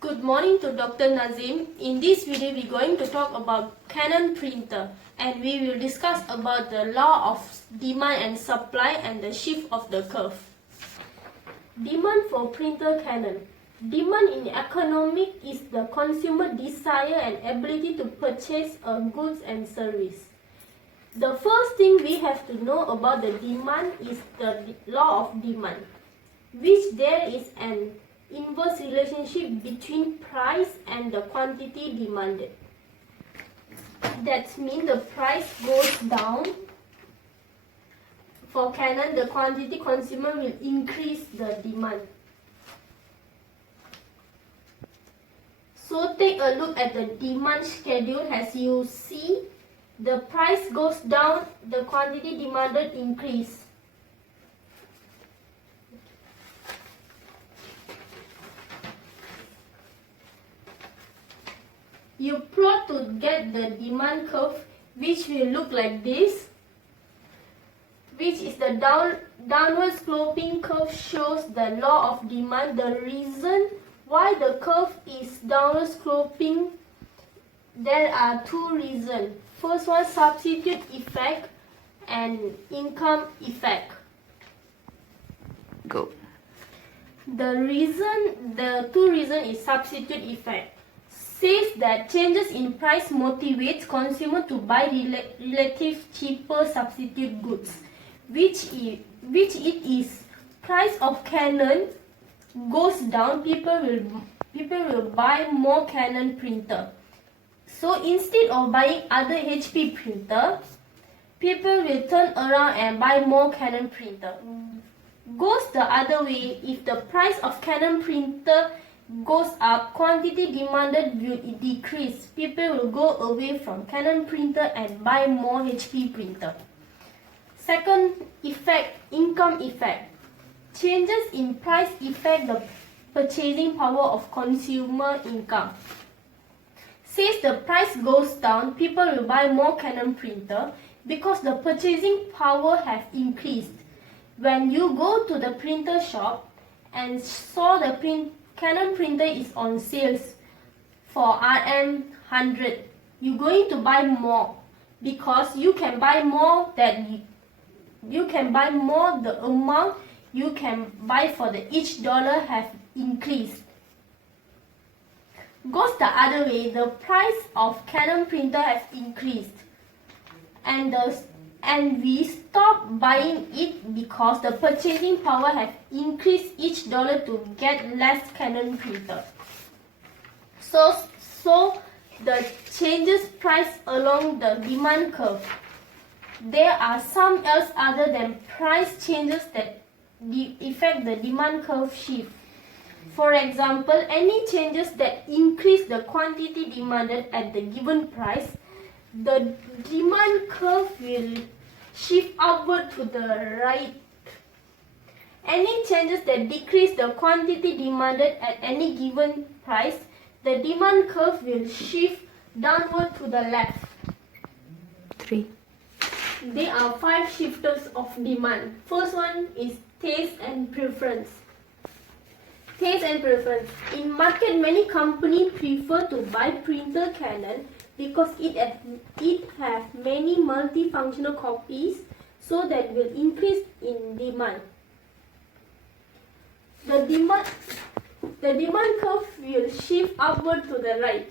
Good morning to Dr. Nazim. In this video, we're going to talk about Canon printer, and we will discuss about the law of demand and supply and the shift of the curve. Demand for printer Canon. Demand in economic is the consumer desire and ability to purchase a goods and service. The first thing we have to know about the demand is the law of demand, which there is an inverse relationship between price and the quantity demanded. That means the price goes down. For Canon, the quantity consumer will increase the demand. So take a look at the demand schedule. As you see, the price goes down, the quantity demanded increase. You plot to get the demand curve, which will look like this, which is the downward sloping curve, shows the law of demand. The reason why the curve is downward sloping, there are two reasons. First one, substitute effect and income effect. Go. The two reasons is substitute effect. Says that changes in price motivates consumer to buy relative cheaper substitute goods, which it is. Price of Canon goes down, people will buy more Canon printer. So instead of buying other HP printer, people will turn around and buy more Canon printer. Goes the other way, if the price of Canon printer goes up, quantity demanded will decrease. People will go away from Canon printer and buy more HP printer. Second effect, income effect. Changes in price affect the purchasing power of consumer income. Says the price goes down, people will buy more Canon printer because the purchasing power have increased. When you go to the printer shop and saw the Canon printer is on sales for RM100, you're going to buy more because you can buy more the amount you can buy for the each dollar have increased. Goes the other way, the price of Canon printer has increased and we stop buying it because the purchasing power has increased each dollar to get less Canon printer. So the changes price along the demand curve. There are some else other than price changes that affect the demand curve shift. For example, any changes that increase the quantity demanded at the given price, the demand curve will shift upward to the right. Any changes that decrease the quantity demanded at any given price, the demand curve will shift downward to the left. 3. There are 5 shifters of demand. First one is taste and preference. Taste and preference. In market, many companies prefer to buy printer Canon because it has many multifunctional copies, so that will increase in demand. The demand curve will shift upward to the right.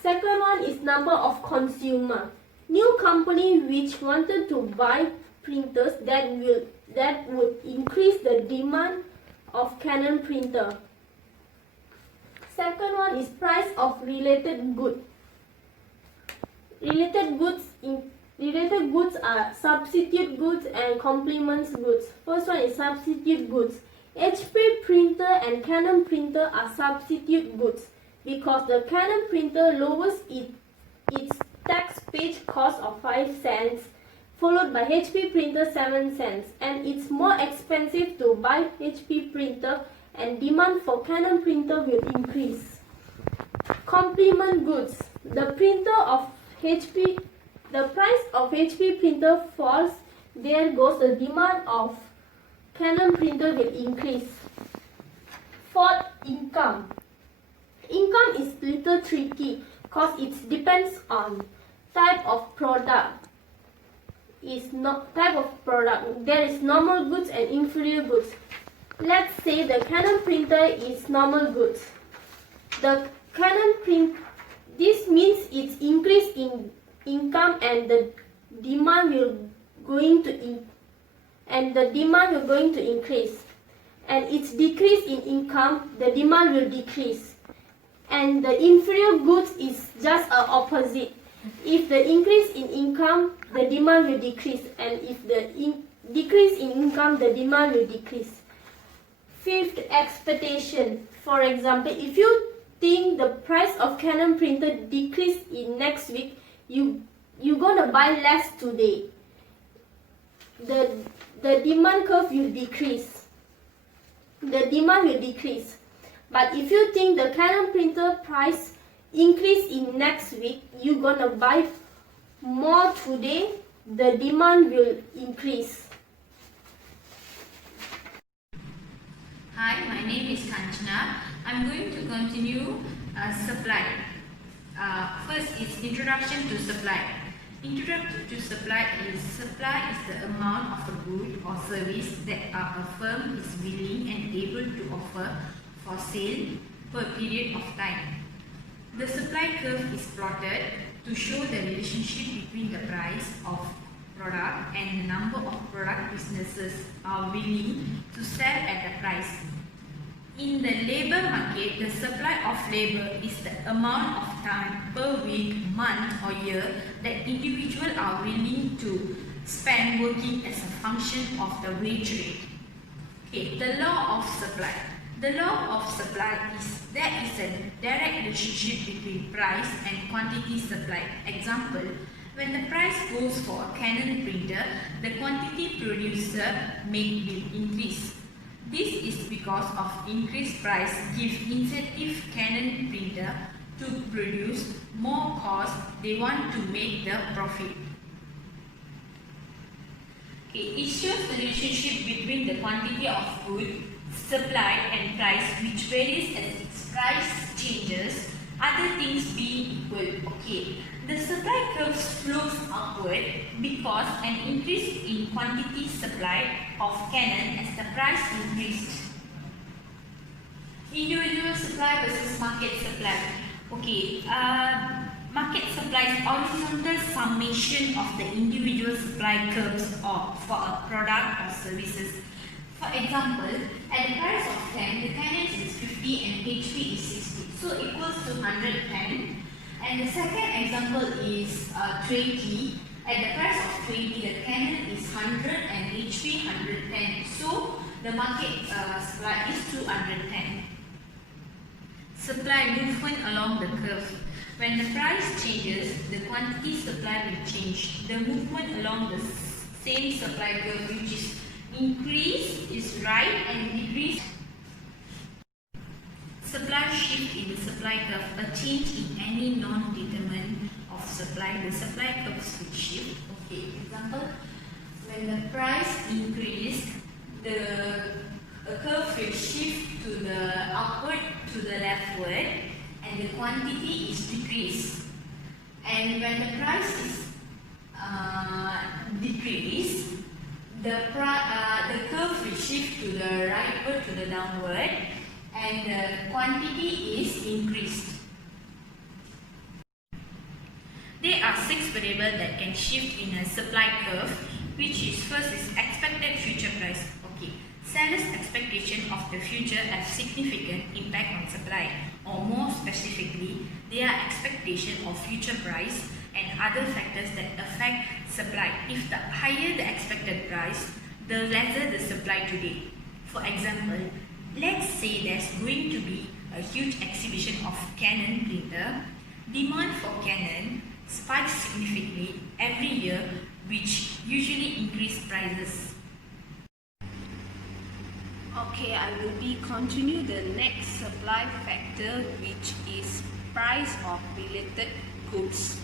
Second one is number of consumer. New company which wanted to buy printers that would increase the demand of Canon printer. Second one is price of related goods. Related goods are substitute goods and complements goods. First one is substitute goods. HP printer and Canon printer are substitute goods because the Canon printer lowers its tax page cost of 5 cents, followed by HP printer 7 cents, and it's more expensive to buy HP printer and demand for Canon printer will increase. Complement goods. The price of HP printer falls, there goes the demand of Canon printer will increase. Fourth, income. income is little tricky because it depends on type of product. There is normal goods and inferior goods. Let's say the Canon printer is normal goods. This means its increase in income and the demand will going to increase. And its decrease in income, the demand will decrease. And the inferior goods is just a opposite. If the increase in income, the demand will decrease, and if the decrease in income, the demand will decrease. Fifth, expectation. For example, if you think the price of Canon printer decrease in next week, you gonna buy less today. The demand curve will decrease. The demand will decrease. But if you think the Canon printer price increase in next week, you gonna buy more today, the demand will increase. Hi, my name is Kanchana. I'm going to continue supply. First is introduction to supply. Introduction to supply is the amount of a good or service that a firm is willing and able to offer for sale per period of time. The supply curve is plotted to show the relationship between the price of product and the number of product businesses are willing to sell at the price. In the labor market, the supply of labor is the amount of time per week, month or year that individuals are willing to spend working as a function of the wage rate. Okay, the law of supply. The law of supply is there is a direct relationship between price and quantity supply. Example, when the price goes for a Canon printer, the quantity producer made will increase. This is because of increased price gives incentive Canon printer to produce more cost. They want to make the profit. Okay, it shows the relationship between the quantity of good, supply and price, which varies as its price changes, other things being equal. Okay, the supply curve slopes upward because an increase in quantity supply of Canon as the price increased. Individual supply versus market supply. Okay, market supply is horizontal summation of the individual supply curves for a product or services. For example, at the price of 10, the Canon is 50 and HP is 60, so equals to 110. And the second example is 20. At the price of 20, the Canon is 100 and HP 110, so the market supply is 210. Supply movement along the curve. When the price changes, the quantity supply will change. The movement along the same supply curve, which is increase is right and decrease. Supply shift in the supply curve, a change in any non-determinant of supply, the supply curves will shift. Okay, example, when the price increased, the curve will shift to the upward to the leftward and the quantity is decreased. And when the price is decreased, the curve will shift to the rightward to the downward and the quantity is increased. There are 6 variables that can shift in a supply curve, which is first is expected future price. Okay, sellers' expectation of the future have significant impact on supply, or more specifically, their expectation of future price and other factors that affect supply. If the higher the expected price, the lesser the supply today. For example, let's say there's going to be a huge exhibition of Canon printer. Demand for Canon spikes significantly every year, which usually increase prices. Okay, I will continue the next supply factor, which is price of related goods.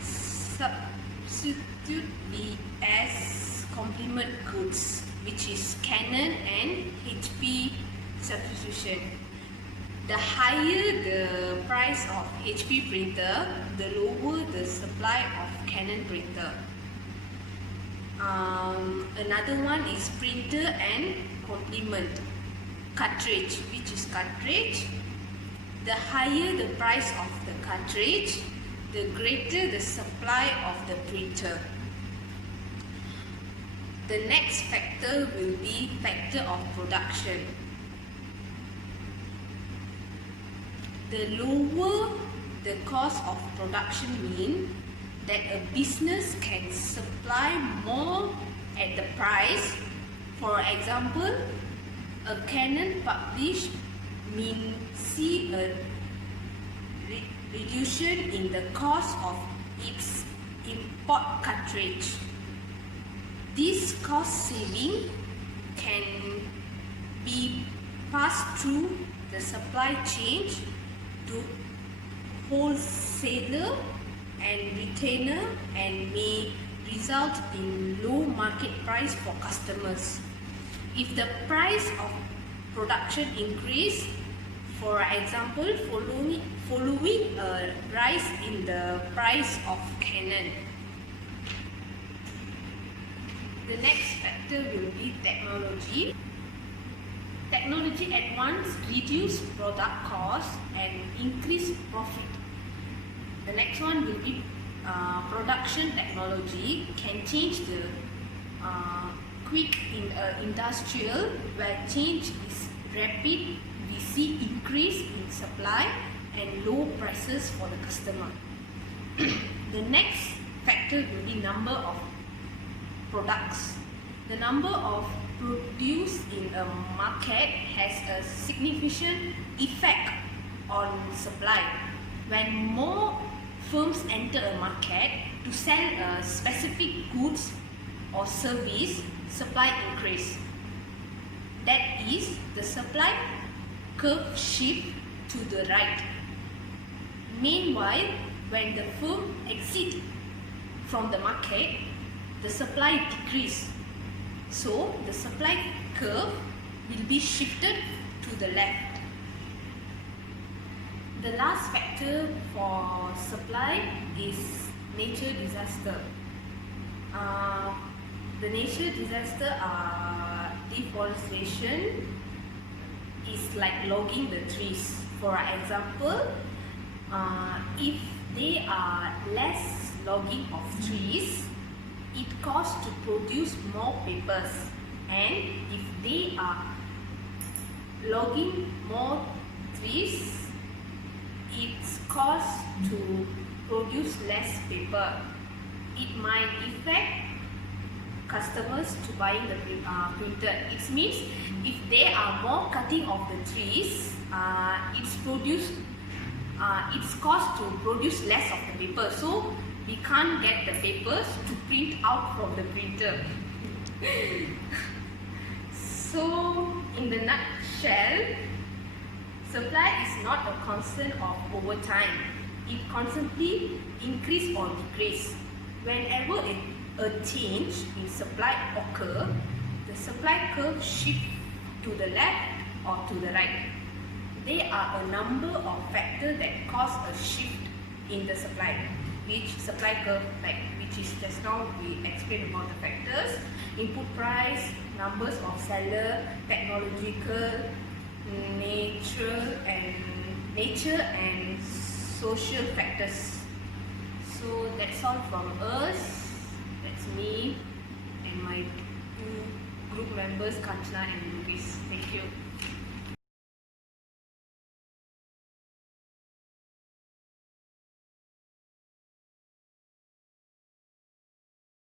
Substitute the as complement goods, which is Canon and HP substitution. The higher the price of HP printer, the lower the supply of Canon printer. Another one is printer and complement cartridge, which is cartridge. The higher the price of the cartridge, the greater the supply of the printer. The next factor will be factor of production. The lower the cost of production means that a business can supply more at the price. For example, a Canon publish means see a reduction in the cost of its import cartridge. This cost saving can be passed through the supply chain to wholesaler and retailer and may result in low market price for customers. If the price of production increase, for example, following a rise in the price of Canon. The next factor will be technology. Technology at once reduce product cost and increase profit. The next one will be production technology can change the quick in industrial where change is rapid. We see increase in supply and low prices for the customer. The next factor will be number of products. The number of produced in a market has a significant effect on supply. When more firms enter a market to sell a specific goods or service, supply increase. That is, the supply curve shift to the right. Meanwhile, when the firm exit from the market, the supply decrease. So the supply curve will be shifted to the left. The last factor for supply is nature disaster. The nature disaster are deforestation is like logging the trees. For example, if there are less logging of trees, it costs to produce more papers, and if they are logging more trees, it's cost to produce less paper. It might affect customers to buying the printer. It means if there are more cutting of the trees, it's cost to produce less of the paper. So we can't get the papers to print out from the printer. So in the nutshell, supply is not a constant of over time. It constantly increase or decrease. Whenever a change in supply occur, the supply curve shift to the left or to the right. There are a number of factors that cause a shift in the supply, which supply curve, which is just now we explained about the factors: input price, numbers of seller, technological, nature and social factors. So that's all from us. That's me and my two group members, Kanchana and Lewis. Thank you.